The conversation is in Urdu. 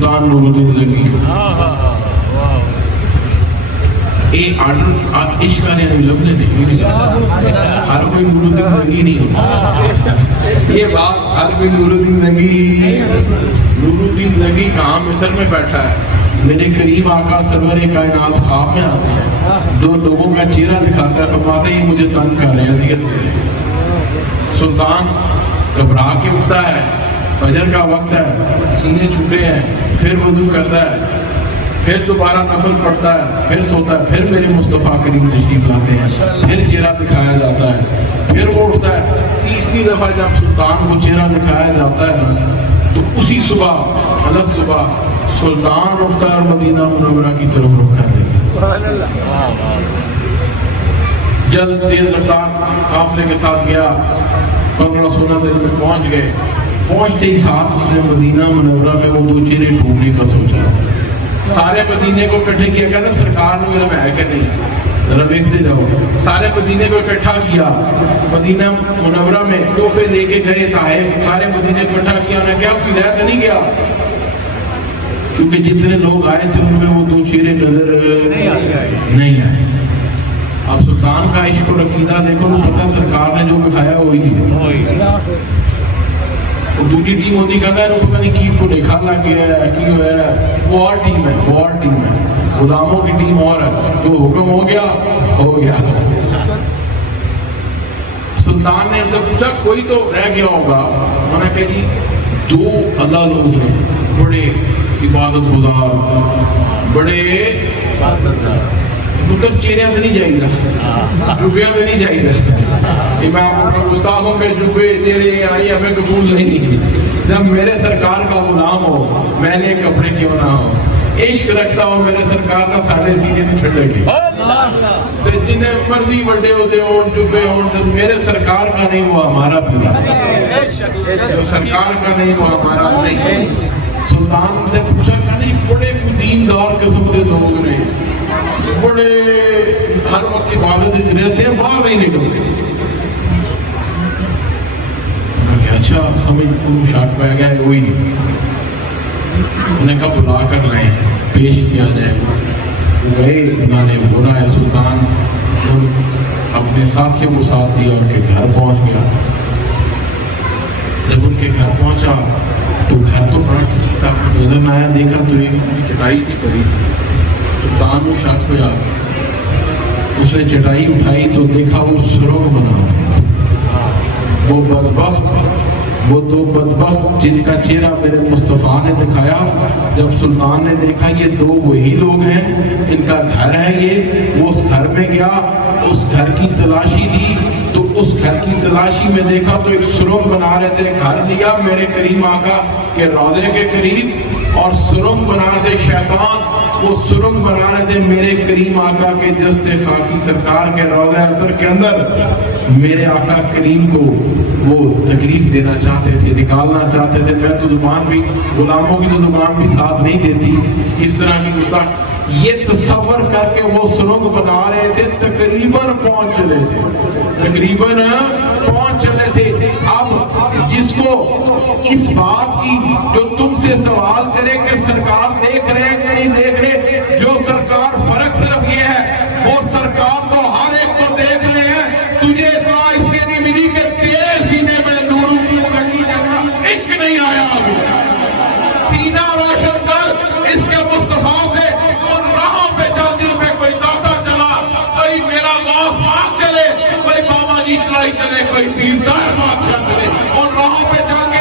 سلطان نورالدین زنگی یہ آرڈر عشق والے لبنے نہیں، ہر کوئی نورالدین زنگی نہیں ہوتا. یہ بات ہر کوئی نورالدین زنگی کہاں مصر میں بیٹھا ہے. میرے قریب آقا سرور کائنات خواب میں آتے ہیں، دو لوگوں کا چہرہ دکھاتا ہے، فرماتے ہیں مجھے تنگ کر رہے ہیں، اذیت دے رہے ہیں. سلطان گھبرا کے اٹھتا ہے، فجر کا وقت ہے، سینے چھوٹے ہیں، پھر وضو کرتا ہے، پھر دوبارہ نفل پڑھتا ہے، پھر سوتا ہے، پھر میرے مصطفیٰ کریم تشریف لاتے ہیں، پھر چہرہ دکھایا جاتا ہے، پھر وہ اٹھتا ہے. تیسری دفعہ جب سلطان کو چہرہ دکھایا جاتا ہے نا، تو اسی صبح صبح سلطان اٹھتا ہے اور مدینہ منورہ کی طرف رخ کر دیتا ہے. جلد تیز رفتار قافلے کے ساتھ گیا، 15-16 دن میں پہنچ گئے. پہنچتے ہی ساتھ اس نے مدینہ منورہ میں وہ دو چہرے ڈھونڈنے کا سوچا. سارے مدینے کو اکٹھے کیا، کہنا سرکار نے میرا ہے کہ نہیں، ذرا دیکھتے جاؤ. سارے مدینے کو اکٹھا کیا، مدینہ منورہ میں تحفے لے کے گئے طائف. سارے مدینے کو اکٹھا کیا، انہیں کیا کوئی رہ تو نہیں گیا، کیونکہ جتنے لوگ آئے تھے ان میں وہ دو چہرے نظر نہیں آئے. اب سلطان کا عشق و عقیدہ دیکھو نا، پتہ سرکار نے جو دکھایا وہی ہے. دوسری ٹیم ہوتی کہتا ہے نا پتہ نہیں کی کو لکھا لگ گیا ہے، کی ہوا ہے، وہ اور ٹیم ہے، غلاموں کی ٹیم اور ہے، جو حکم ہو گیا. سلطان نے ان سے پوچھا کوئی تو رہ گیا ہوگا. انہوں نے کہا جی جو اللہ لوگ ہیں، بڑے عبادت گزار، بڑے مطلب چہرے تو نہیں جائے گا، جبیاں تو نہیں جائے گا. امام گستاخوں کے جبے چہرے آئی ہمیں قبول نہیں. جب میرے سرکار کا غلام ہو، میں نے کپڑے کیوں نہ ہو، عشق رکھتا ہو میرے سرکار کا، سارے سینے نہیں چھٹے گی. جنہیں مرضی بڑے ہوتے ہو، جبے ہو، میرے سرکار کا نہیں ہوا ہمارا بھی، جو سرکار کا نہیں ہوا ہمارا نہیں. سلطان سے پوچھا کہ نہیں بڑے دیندار قسم کے لوگ نے، بڑے ہر وقت عبادت رہتے ہیں، باہر نہیں نکلتے. اچھا سمجھ کو شاک پہ گیا ہے، وہی نہیں. انہوں نے کہا بلا کر لائیں، پیش کیا جائے. گئے بنانے بنا ہے. سلطان اپنے ساتھیوں کو ساتھ لیا، ان کے گھر پہنچ گیا. جب ان کے گھر پہنچا تو گھر تو بڑا ٹھیک تھا، نظر نہ آیا. دیکھا تو ایک چٹائی سی پڑی تھی. سلطان کو شک ہوا، اس نے چٹائی اٹھائی تو دیکھا وہ سرخ بنا ہوا تھا. وہ بدبخت، وہ دو بدبخت جن کا چہرہ میرے مصطفیٰ نے دکھایا، جب سلطان نے دیکھا یہ دو وہی لوگ ہیں، ان کا گھر ہے یہ. وہ اس گھر میں گیا، اس گھر کی تلاشی دی تو اس گھر کی تلاشی میں دیکھا تو ایک سرنگ بنا رہے تھے. گھر دیا میرے کریم آقا کے روضے کے قریب، اور سرنگ بنا رہے تھے شیطان، وہ سرنگ بنا رہے تھے میرے کریم آقا کے جست خاکی سرکار کے روضہ اطہر کے اندر. میرے آقا کریم کو وہ تکلیف دینا چاہتے تھے، نکالنا چاہتے تھے. میں تو زبان بھی، غلاموں کی تو زبان بھی ساتھ نہیں دیتی اس طرح کی گستاخ. یہ تصور کر کے وہ سرنگ بنا رہے تھے، تقریباً پہنچ چلے تھے. اب جس کو اس بات کی جو تم سے سوال کرے کہ سرکار دیکھ رہے ہیں کہ نہیں دیکھ رہے، جو سرکار فرق صرف یہ ہے، وہ سرکار تو ہر ایک کو دیکھ رہے ہیں. تجھے اطلاع اس لیے نہیں ملی کہ تیرے سینے میں نور کی لگی جگہ عشق نہیں آیا. سینہ روشن کر اس کے مصطفیٰ سے ان راہوں پہ چل جن پہ کوئی داتا چلا، کوئی میرا غوث پاک چلے، کوئی بابا جی چلائی چلے، کوئی پیر دار بادشاہ چلے. ان راہوں پہ چل کے